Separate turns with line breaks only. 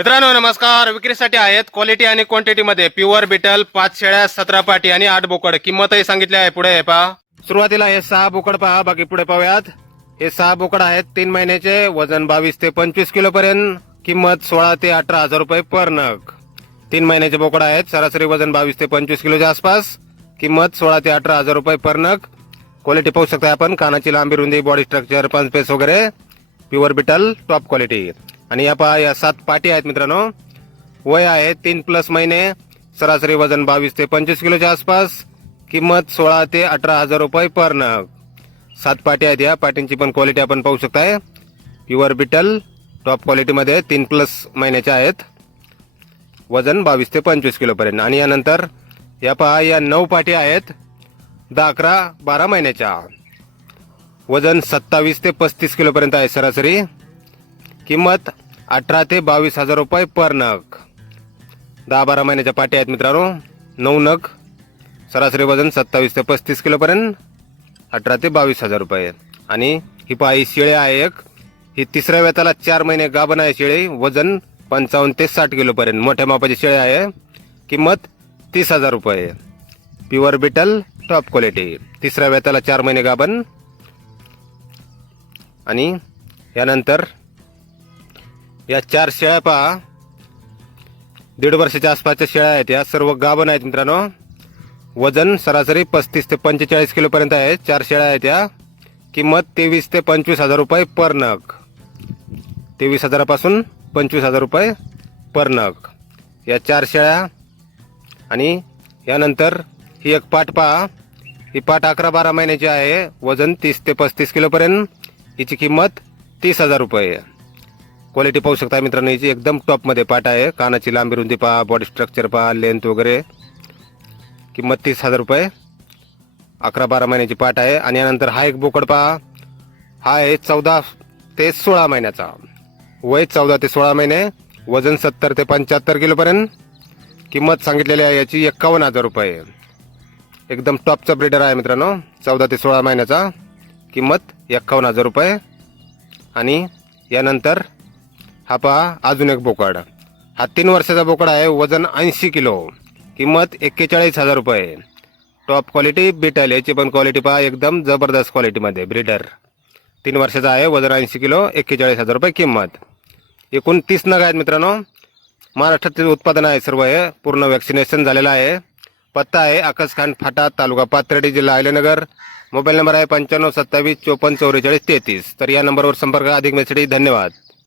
मित्रांनो नमस्कार. विक्रीसाठी आहेत क्वालिटी आणि क्वांटिटीमध्ये प्युअर बिटल पाच शेळ्या सतरा पाटी आणि आठ बोकड. किंमतही सांगितली आहे. पुढे हे पहा. सुरुवातीला हे सहा बोकड पहा. बाकी पुढे पाहूयात. हे सहा बोकड आहेत. तीन महिन्याचे. वजन बावीस ते पंचवीस किलो पर्यंत. किंमत सोळा ते अठरा हजार रुपये पर नग. तीन महिन्याचे बोकड आहेत. सरासरी वजन बावीस ते पंचवीस किलोच्या आसपास. किंमत सोळा ते अठरा हजार रुपये पर नग. क्वालिटी पाहू शकता आपण. कानाची लांबी रुंदी बॉडी स्ट्रक्चर पंच पेस वगैरे. प्युअर बिटल टॉप क्वालिटी आणि या पहा या सात पाटी आहेत मित्रांनो. वय आहे तीन प्लस महिने सरासरी वजन बावीस ते पंचवीस किलोच्या आसपास किंमत सोळा ते अठरा हजार रुपये पर नग. सात पाठी आहेत या पाटींची पण क्वालिटी आपण पाहू शकताय. प्युअर बिटल टॉप क्वालिटीमध्ये तीन प्लस महिन्याच्या आहेत. वजन बावीस ते पंचवीस किलोपर्यंत आणि यानंतर या पहा या नऊ पाठी आहेत. दहा अकरा बारा महिन्याच्या. वजन सत्तावीस ते पस्तीस किलोपर्यंत आहे सरासरी. किंमत अठरा ते बावीस हजार रुपये पर नग. दहा बारा महिन्याच्या पाट्या आहेत मित्रांनो. नऊ नग. सरासरी वजन सत्तावीस ते पस्तीस किलोपर्यंत अठरा ते बावीस हजार रुपये. आणि ही पहा ही शेळी आहे एक. ही तिसऱ्या वेताला चार महिने गाभण आहे शेळी. वजन पंचावन्न ते साठ किलोपर्यंत मोठ्या मापाची शेळी आहे. किंमत तीस हजार रुपये. प्युअर बिटल टॉप क्वालिटी तिसऱ्या वेताला चार महिने गाभण. आणि यानंतर या चार शेळ्या पहा. दीड वर्षाच्या आसपासच्या शेळ्या आहेत या. सर्व गाभण आहेत मित्रांनो. वजन सरासरी पस्तीस ते पंचेचाळीस किलोपर्यंत आहे. चार शेळ्या आहेत या. किंमत तेवीस ते पंचवीस हजार रुपये पर नग. तेवीस हजारापासून पंचवीस हजार रुपये पर नग. या चार शेळ्या. आणि यानंतर ही एक पाट पहा. ही पाट अकरा बारा महिन्याची आहे. वजन तीस ते पस्तीस किलोपर्यंत हिची किंमत तीस हजार रुपये. क्वालिटी पाहू शकता मित्रांनो याची एकदम टॉपमध्ये पाट आहे. कानाची लांबी रुंदी पहा बॉडी स्ट्रक्चर पहा लेंथ वगैरे. किंमत तीस हजार रुपये. अकरा बारा महिन्याची पाट आहे. आणि यानंतर हा एक बोकड पहा. हा आहे चौदा ते सोळा महिन्याचा. वय चौदा ते सोळा महिने वजन सत्तर ते पंच्याहत्तर किलोपर्यंत किंमत सांगितलेली आहे याची एक्कावन्न हजार रुपये. एकदम टॉपचा ब्रिडर आहे मित्रांनो चौदा ते सोळा महिन्याचा. किंमत एक्कावन्न हजार रुपये. आणि यानंतर हा पहा अजून एक बोकड. हा तीन वर्षाचा बोकड आहे वजन ऐंशी किलो. किंमत एक्केचाळीस हजार रुपये. टॉप क्वालिटी बिटल याची पण क्वालिटी पहा एकदम जबरदस्त क्वालिटीमध्ये ब्रीडर तीन वर्षाचा आहे वजन ऐंशी किलो एक्केचाळीस हजार रुपये किंमत. एकूण तीस नग आहेत मित्रांनो. महाराष्ट्रातील उत्पादन आहे सर्व हे. पूर्ण वॅक्सिनेशन झालेलं आहे. पत्ता आहे आकाशखान फाटा तालुका पाथर्डी जिल्हा अहिल्यानगर. मोबाईल नंबर आहे पंच्याण्णव सत्तावीस चोपन्न चौवेचाळीस तेहतीस. तर या नंबरवर संपर्क अधिक मेसेज धन्यवाद.